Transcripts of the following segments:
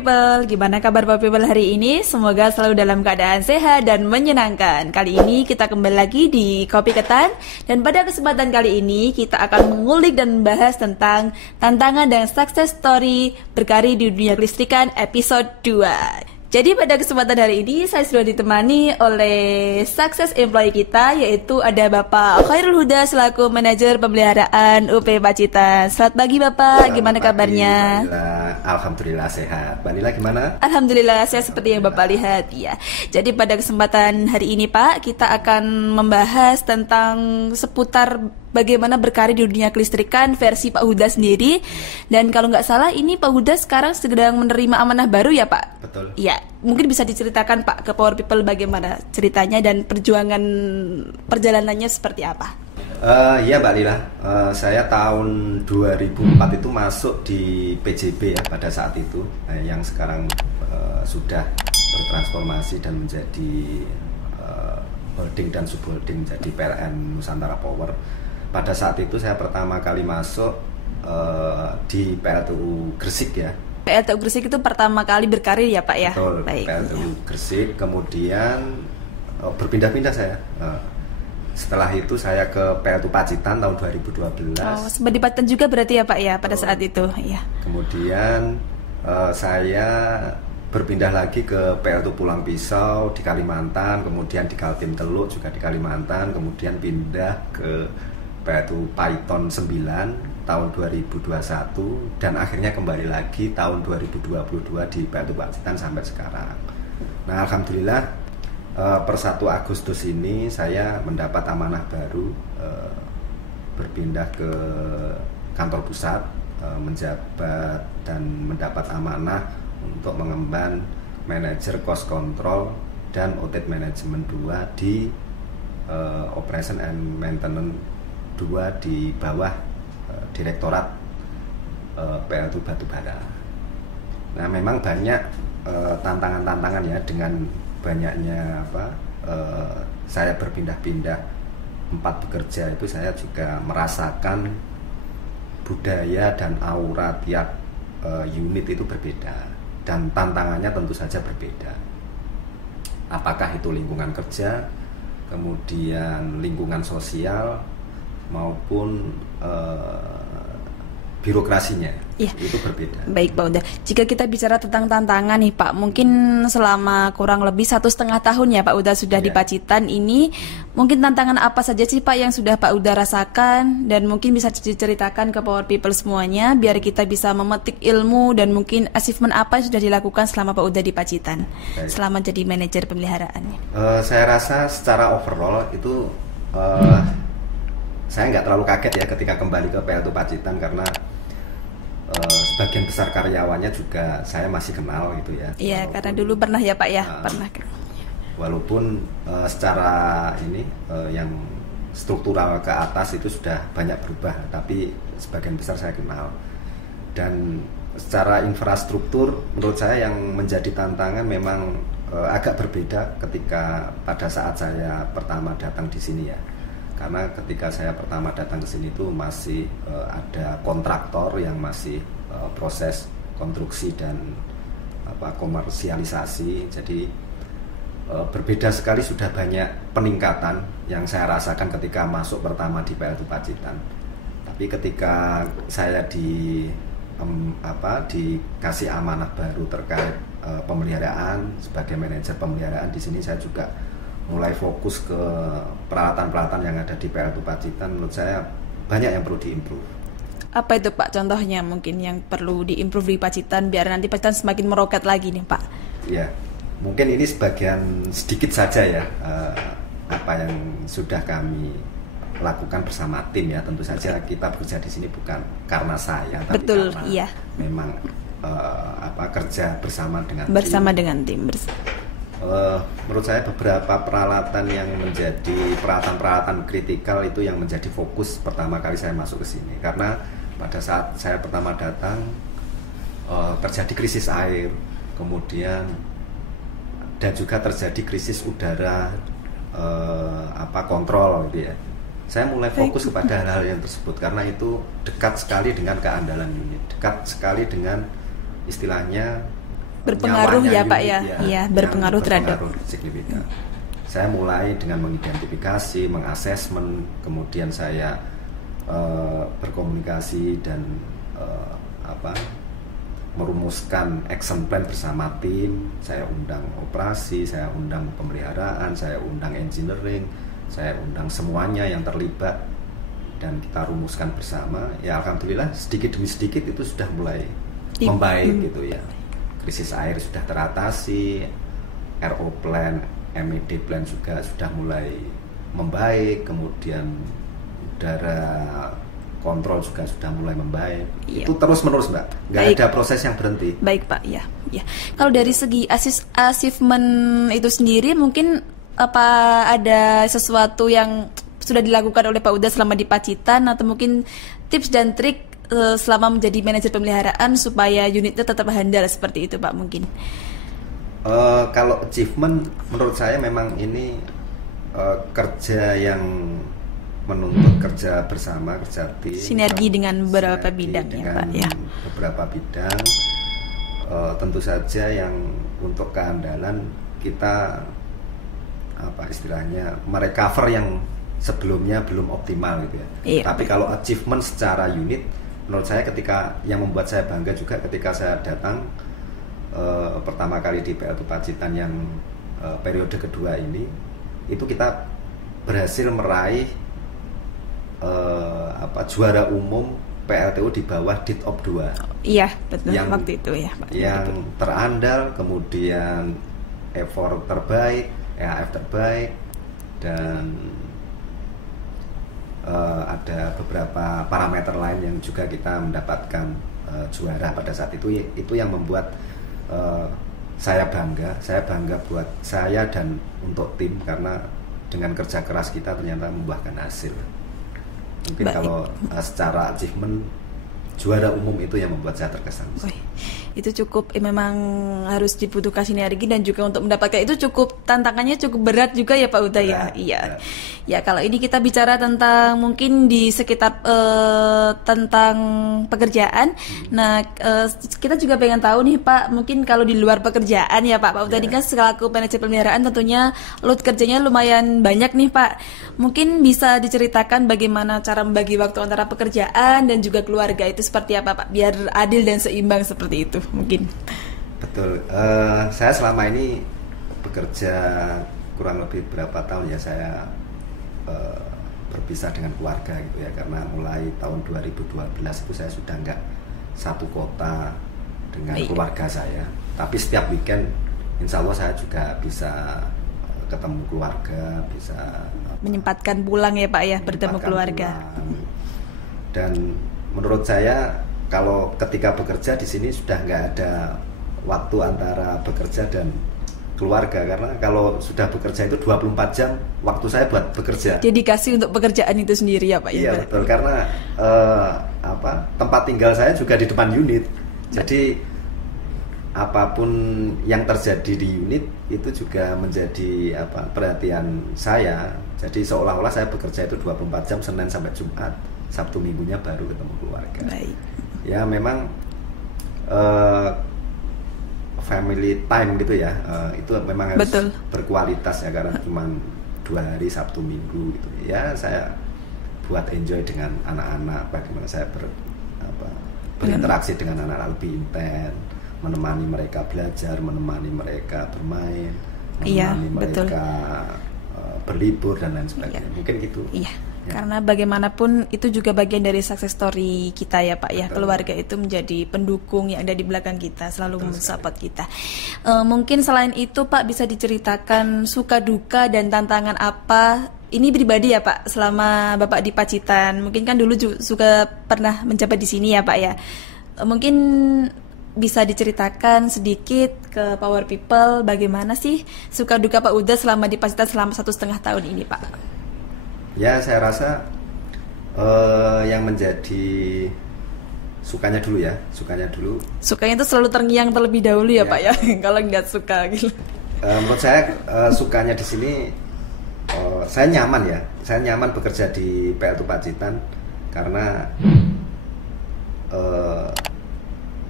People, gimana kabar Power People hari ini? Semoga selalu dalam keadaan sehat dan menyenangkan. Kali ini kita kembali lagi di Kopi Ketan. Dan pada kesempatan kali ini kita akan mengulik dan membahas tentang tantangan dan success story berkarir di dunia kelistrikan episode 2. Jadi pada kesempatan hari ini saya sudah ditemani oleh success employee kita, yaitu ada Bapak Khairul Huda selaku manajer pemeliharaan UP Pacitan. Selamat pagi Bapak, gimana kabarnya? Alhamdulillah sehat. Mbak Nila gimana? Alhamdulillah sehat seperti yang Bapak lihat ya. Jadi pada kesempatan hari ini Pak, kita akan membahas tentang seputar bagaimana berkarir di dunia kelistrikan versi Pak Huda sendiri. Dan kalau nggak salah ini Pak Huda sekarang sedang menerima amanah baru ya Pak? Betul. Iya, mungkin bisa diceritakan Pak ke Power People bagaimana ceritanya dan perjalanannya seperti apa? Ya Mbak Lila, saya tahun 2004 itu masuk di PJB ya pada saat itu, yang sekarang sudah bertransformasi dan menjadi holding dan subholding jadi PLN Nusantara Power. Pada saat itu saya pertama kali masuk di PLTU Gresik ya. PLTU Gresik itu pertama kali berkarir ya Pak ya? Betul, baik. PLTU Gresik, kemudian berpindah-pindah saya. Setelah itu saya ke PLTU Pacitan tahun 2012. Oh, sempat di Pacitan juga berarti ya Pak ya pada saat itu? Ya. Kemudian saya berpindah lagi ke PLTU Pulang Pisau di Kalimantan, kemudian di Kaltim Teluk juga di Kalimantan, kemudian pindah ke PLTU Paiton 9 tahun 2021 dan akhirnya kembali lagi tahun 2022 di PLTU Pacitan sampai sekarang. Nah, alhamdulillah per 1 Agustus ini saya mendapat amanah baru, berpindah ke kantor pusat, menjabat dan mendapat amanah untuk mengemban manajer cost control dan audit management 2 di operation and maintenance 2 di bawah direktorat PLTU Batubara. Nah, memang banyak tantangan-tantangan ya dengan banyaknya saya berpindah-pindah tempat bekerja itu. Saya juga merasakan budaya dan aura tiap unit itu berbeda dan tantangannya tentu saja berbeda. Apakah itu lingkungan kerja, kemudian lingkungan sosial maupun birokrasinya, ya, itu berbeda. Baik Pak Huda, jika kita bicara tentang tantangan nih Pak, mungkin selama kurang lebih 1,5 tahun ya Pak Huda sudah di Pacitan ini, mungkin tantangan apa saja sih Pak yang sudah Pak Huda rasakan dan mungkin bisa diceritakan ke Power People semuanya biar kita bisa memetik ilmu dan mungkin achievement apa yang sudah dilakukan selama Pak Huda di Pacitan. Baik. Selama jadi manajer pemeliharaan. Saya rasa secara overall itu saya nggak terlalu kaget ya ketika kembali ke PLTU Pacitan karena sebagian besar karyawannya juga saya masih kenal gitu ya. Iya, karena dulu pernah ya Pak ya, pernah. Walaupun secara ini yang struktural ke atas itu sudah banyak berubah, tapi sebagian besar saya kenal. Dan secara infrastruktur menurut saya yang menjadi tantangan memang agak berbeda ketika pada saat saya pertama datang di sini ya. Karena ketika saya pertama datang ke sini itu masih ada kontraktor yang masih proses konstruksi dan komersialisasi. Jadi berbeda sekali, sudah banyak peningkatan yang saya rasakan ketika masuk pertama di PLTU Pacitan. Tapi ketika saya dikasih amanah baru terkait pemeliharaan sebagai manajer pemeliharaan di sini, saya juga mulai fokus ke peralatan-peralatan yang ada di PLTU Pacitan. Menurut saya banyak yang perlu diimprove. Apa itu Pak contohnya mungkin yang perlu diimprove di Pacitan biar nanti Pacitan semakin meroket lagi nih Pak? Ya, mungkin ini sebagian sedikit saja ya apa yang sudah kami lakukan bersama tim ya. Tentu saja kita bekerja di sini bukan karena saya, tapi betul, karena iya. memang kerja bersama dengan tim. Menurut saya beberapa peralatan yang menjadi peralatan kritikal itu yang menjadi fokus pertama kali saya masuk ke sini, karena pada saat saya pertama datang terjadi krisis air, kemudian dan juga terjadi krisis udara kontrol gitu ya. Saya mulai fokus kepada hal-hal yang tersebut karena itu dekat sekali dengan keandalan unit, dekat sekali dengan istilahnya berpengaruh ya Pak ya. Unit, Iya, berpengaruh terhadap signifikan. Saya mulai dengan mengidentifikasi, mengasesmen, kemudian saya berkomunikasi dan merumuskan action plan bersama tim. Saya undang operasi, saya undang pemeliharaan, saya undang engineering, saya undang semuanya yang terlibat dan kita rumuskan bersama. Ya alhamdulillah sedikit demi sedikit itu sudah mulai membaik gitu ya. Krisis air sudah teratasi, RO plan, MED plan juga sudah mulai membaik, kemudian udara kontrol juga sudah mulai membaik. Iya. Itu terus menerus Mbak, nggak ada proses yang berhenti. Baik Pak, ya. Kalau dari segi achievement itu sendiri, mungkin apa ada sesuatu yang sudah dilakukan oleh Pak Uda selama di Pacitan, atau mungkin tips dan trik selama menjadi manajer pemeliharaan supaya unitnya tetap handal seperti itu Pak mungkin? Kalau achievement menurut saya memang ini kerja yang menuntut kerja bersama, kerja tim, sinergi dengan beberapa bidang ya Pak ya. Beberapa bidang, tentu saja yang untuk keandalan kita istilahnya merecover yang sebelumnya belum optimal gitu ya. Iya. Tapi kalau achievement secara unit, menurut saya ketika yang membuat saya bangga juga ketika saya datang pertama kali di PLTU Pacitan yang periode kedua ini, itu kita berhasil meraih juara umum PLTU di bawah DITOP 2. Iya, betul waktu itu ya Pak. Yang terandal, kemudian effort terbaik, EAF terbaik, dan ada beberapa parameter lain yang juga kita mendapatkan juara pada saat itu yang membuat saya bangga buat saya dan untuk tim, karena dengan kerja keras kita ternyata membuahkan hasil. Mungkin kalau secara achievement, juara umum itu yang membuat saya terkesan. Itu cukup memang harus dibutuhkan sinergi, dan juga untuk mendapatkan itu tantangannya cukup berat juga ya Pak Uda ya. Iya. Ya kalau ini kita bicara tentang mungkin di sekitar tentang pekerjaan. Nah kita juga pengen tahu nih Pak, mungkin kalau di luar pekerjaan ya Pak Uda ini kan selaku manajer pemeliharaan tentunya load kerjanya lumayan banyak nih Pak. Mungkin bisa diceritakan bagaimana cara membagi waktu antara pekerjaan dan juga keluarga itu seperti apa Pak, biar adil dan seimbang seperti itu mungkin. Betul. Saya selama ini bekerja kurang lebih berapa tahun ya, saya berpisah dengan keluarga gitu ya, karena mulai tahun 2012 itu saya sudah nggak satu kota dengan keluarga saya, tapi setiap weekend insya Allah saya juga bisa ketemu keluarga, bisa menyempatkan pulang ya Pak ya, bertemu keluarga. Dan menurut saya kalau ketika bekerja di sini sudah nggak ada waktu antara bekerja dan keluarga, karena kalau sudah bekerja itu 24 jam waktu saya buat bekerja. Dedikasi untuk pekerjaan itu sendiri ya Pak. Iya betul, karena tempat tinggal saya juga di depan unit. Jadi apapun yang terjadi di unit itu juga menjadi perhatian saya. Jadi seolah-olah saya bekerja itu 24 jam Senin sampai Jumat, Sabtu Minggunya baru ketemu keluarga. Baik. Ya memang family time gitu ya, itu memang harus berkualitas ya, karena cuma 2 hari Sabtu Minggu gitu ya, saya buat enjoy dengan anak-anak, bagaimana saya berinteraksi dengan anak-anak lebih intens, menemani mereka belajar, menemani mereka bermain, menemani mereka berlibur dan lain sebagainya. Mungkin gitu. Iya. Karena bagaimanapun itu juga bagian dari success story kita ya Pak ya. Keluarga itu menjadi pendukung yang ada di belakang kita, selalu mensupport kita. Mungkin selain itu Pak bisa diceritakan suka duka dan tantangan apa, ini pribadi ya Pak, selama Bapak di Pacitan. Mungkin kan dulu juga pernah menjabat di sini ya Pak ya. Mungkin bisa diceritakan sedikit ke Power People bagaimana sih suka duka Pak Uda selama di Pacitan selama 1,5 tahun ini Pak? Ya saya rasa yang menjadi sukanya dulu ya, Sukanya itu selalu terngiang terlebih dahulu ya Pak ya, kalau nggak suka gitu. Menurut saya sukanya di sini, saya nyaman bekerja di PLTU Pacitan karena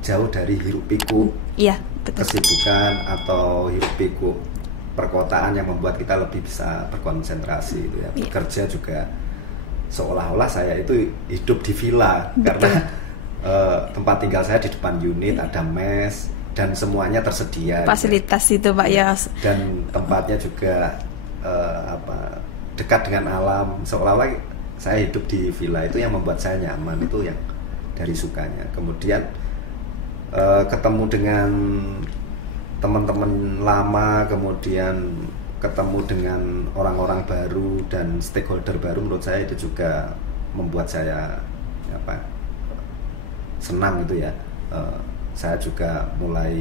jauh dari hiruk pikuk Betul. kesibukan atau hiruk pikuk perkotaan yang membuat kita lebih bisa berkonsentrasi gitu ya. Bekerja juga seolah-olah saya itu hidup di villa. Betul. Karena tempat tinggal saya di depan unit, ada mes dan semuanya tersedia. Fasilitas gitu. itu Pak ya. Dan tempatnya juga dekat dengan alam, seolah-olah saya hidup di villa. Itu yang membuat saya nyaman, itu yang dari sukanya. Kemudian ketemu dengan teman-teman lama, kemudian ketemu dengan orang-orang baru dan stakeholder baru, menurut saya itu juga membuat saya senang gitu ya. Saya juga mulai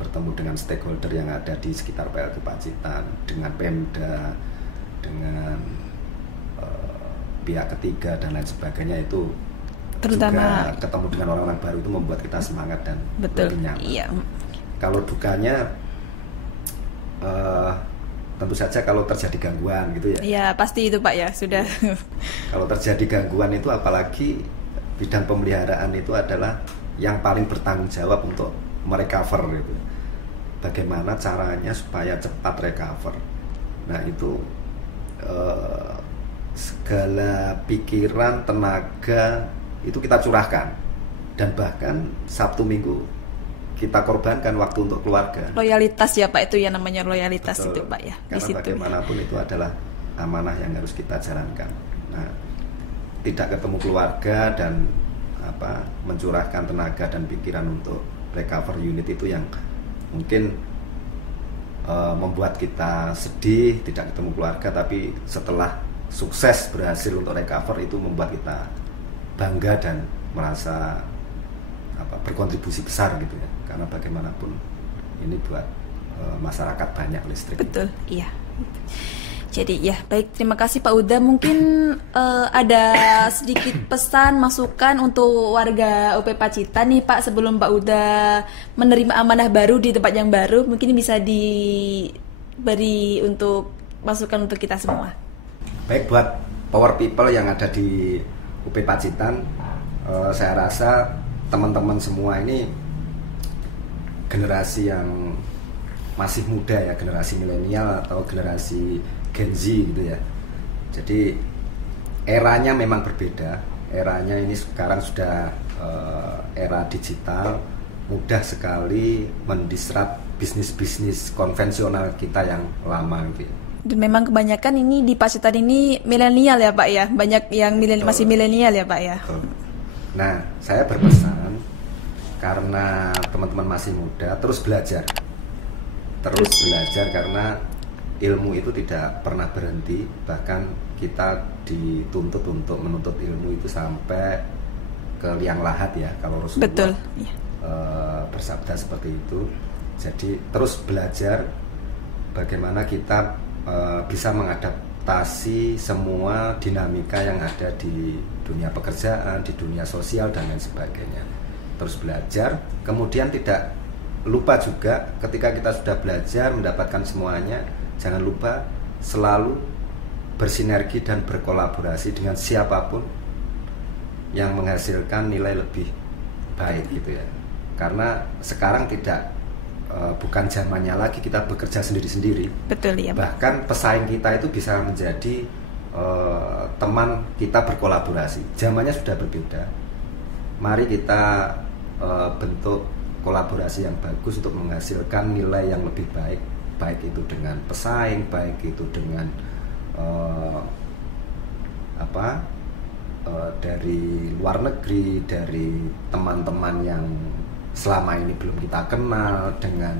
bertemu dengan stakeholder yang ada di sekitar PLT Pacitan, dengan Pemda, dengan pihak ketiga dan lain sebagainya. Itu terutama juga ketemu dengan orang-orang baru itu membuat kita semangat dan lebih nyaman. Iya. Kalau dukanya tentu saja kalau terjadi gangguan gitu ya. Iya pasti itu Pak ya, sudah. Kalau terjadi gangguan itu, apalagi bidang pemeliharaan itu adalah yang paling bertanggung jawab untuk merecover gitu. Bagaimana caranya supaya cepat recover. Nah itu segala pikiran, tenaga itu kita curahkan, dan bahkan Sabtu Minggu kita korbankan waktu untuk keluarga. Loyalitas ya Pak, itu yang namanya loyalitas. Betul. Itu Pak ya. Karena disitu, bagaimanapun itu adalah amanah yang harus kita jalankan. Nah, tidak ketemu keluarga dan mencurahkan tenaga dan pikiran untuk recover unit itu yang mungkin membuat kita sedih, tidak ketemu keluarga, tapi setelah sukses berhasil untuk recover itu membuat kita bangga dan merasa berkontribusi besar gitu ya. Karena bagaimanapun ini buat masyarakat banyak listrik. Betul, iya. Jadi ya baik, terima kasih Pak Uda. Mungkin ada sedikit pesan masukan untuk warga UP Pacitan nih Pak, sebelum Pak Uda menerima amanah baru di tempat yang baru, mungkin bisa diberi untuk masukan untuk kita semua. Baik, buat power people yang ada di UP Pacitan, saya rasa teman-teman semua ini generasi yang masih muda ya, generasi milenial atau generasi Gen Z gitu ya. Jadi eranya memang berbeda. Eranya ini sekarang sudah era digital, mudah sekali mendisrupt bisnis-bisnis konvensional kita yang lama gitu. Dan memang kebanyakan ini di Pacitan ini milenial ya Pak ya, banyak yang masih milenial ya Pak ya. Nah, saya berpesan karena teman-teman masih muda, terus belajar karena ilmu itu tidak pernah berhenti. Bahkan kita dituntut untuk menuntut ilmu itu sampai ke liang lahat ya, kalau Rasulullah bersabda seperti itu. Jadi terus belajar bagaimana kita bisa mengadaptasi semua dinamika yang ada di dunia pekerjaan, di dunia sosial dan lain sebagainya. Terus belajar, kemudian tidak lupa juga ketika kita sudah belajar mendapatkan semuanya, jangan lupa selalu bersinergi dan berkolaborasi dengan siapapun yang menghasilkan nilai lebih baik gitu ya. Karena sekarang bukan zamannya lagi kita bekerja sendiri-sendiri. Betul ya. Bahkan pesaing kita itu bisa menjadi teman kita berkolaborasi. Zamannya sudah berbeda. Mari kita bentuk kolaborasi yang bagus untuk menghasilkan nilai yang lebih baik, baik itu dengan pesaing, baik itu dengan dari luar negeri, dari teman-teman yang selama ini belum kita kenal, dengan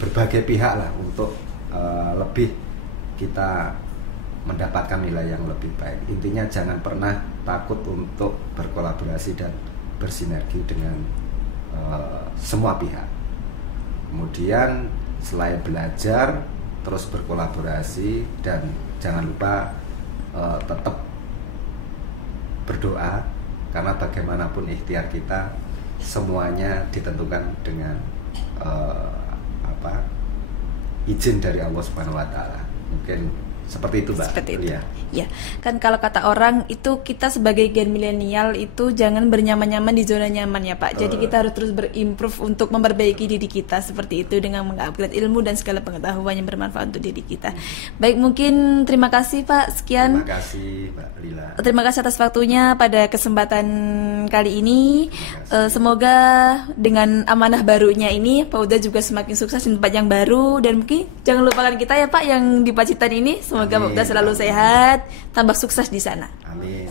berbagai pihak lah, untuk lebih kita mendapatkan nilai yang lebih baik. Intinya jangan pernah takut untuk berkolaborasi dan bersinergi dengan semua pihak. Kemudian selain belajar, terus berkolaborasi, dan jangan lupa tetap berdoa, karena bagaimanapun ikhtiar kita semuanya ditentukan dengan izin dari Allah Subhanahu wa Ta'ala. Mungkin Seperti itu, Mbak. Seperti itu. Iya. Ya, kan kalau kata orang itu kita sebagai gen milenial itu jangan bernyaman-nyaman di zona nyaman ya Pak. Jadi kita harus terus berimprove untuk memperbaiki diri kita seperti itu dengan mengupgrade ilmu dan segala pengetahuan yang bermanfaat untuk diri kita. Baik, mungkin terima kasih Pak. Sekian. Terima kasih Mbak Lila. Terima kasih atas waktunya pada kesempatan kali ini. Semoga dengan amanah barunya ini Pak Uda juga semakin sukses di tempat yang baru, dan mungkin jangan lupakan kita ya Pak yang di Pacitan ini. Semoga Pak Uda selalu sehat, tambah sukses di sana. Amin.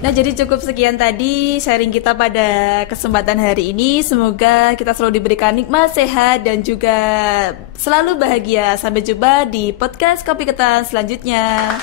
Nah, jadi cukup sekian tadi sharing kita pada kesempatan hari ini. Semoga kita selalu diberikan nikmat, sehat, dan juga selalu bahagia. Sampai jumpa di podcast Kopi Ketan selanjutnya.